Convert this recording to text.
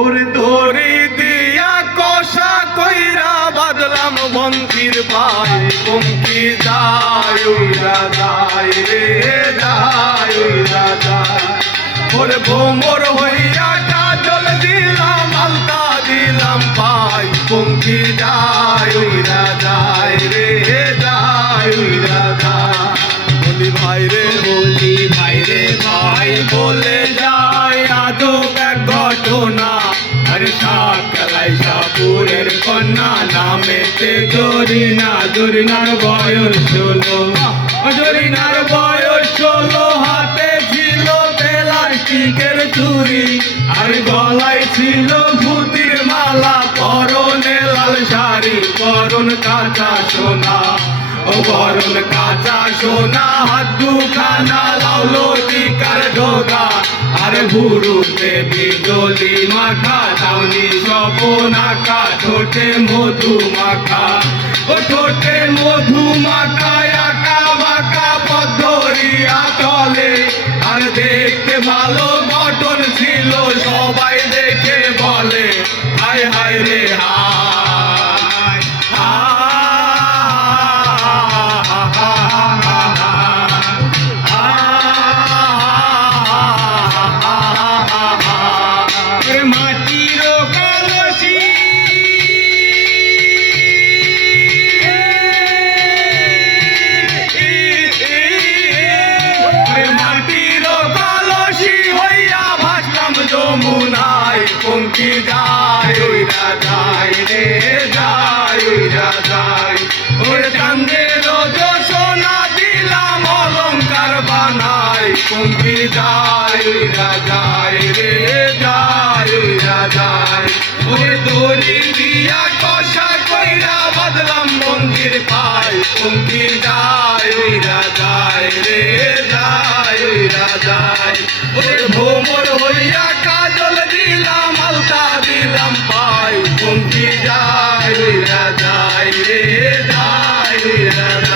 ওরে দড়ি দিয়া কষা কইরা বাদলাম মন্দির পাই পঙ্কি যায় উইরা যায় রে যায় উইরা যায় ওরে ভোমর হইয়া কাজল দিলাম আলতা দিলাম পাই পঙ্কি যায় উইরা যায় রে যায় উইরা যায় বলি ভাই রে ভাই বলে যায় আজব এক ঘটনা আরে সাকালাই সাপুরের কন্যা নামেতে জরিনার বয়স 16 জরিনার বয়স 16 হাতে ছিল প্লাস্টিকের চুড়ি আর গলায় ছিল ভূতির মালা পরনে লাল শাড়ি পরন কাঁচা সোনা ও বরণ কাঁচা সোনা হাত দুখানা লাউলো টিকার ঢোকা আর ভুরুতে বিজলি মাখা চাউনি স্বপন আঁকা ঠোঁটে মধু মাখা ও ঠোঁটে মধু মাখা আঁকা বাঁকা পদ্ধরিয়া চলে আর দেখতে ভালো গঠন ছিল সবাই দেখে বলে হায় হায় রে হায় মাটির কলসি মাটির কলসি হইয়া ভাসলাম যমুনায় পঙ্কি যায় উইরা যায় রে যায় উইরা যায় ওরে চাঁদের সোনা দিলাম অলংকার বানাই পঙ্কি যায় উইরা যায় রে যায় উইরা যায় ওরে দড়ি দিয়া কষা কইরা বাদলাম মন্দির পাই পঙ্কি যায় উইরা যায় রে যায় উইরা যায় ওরে ভোমর হইয়া কাজল দিলাম আলতা দিলাম পাই পঙ্কি যায় উইরা যায় রে যায় উইরা যায়।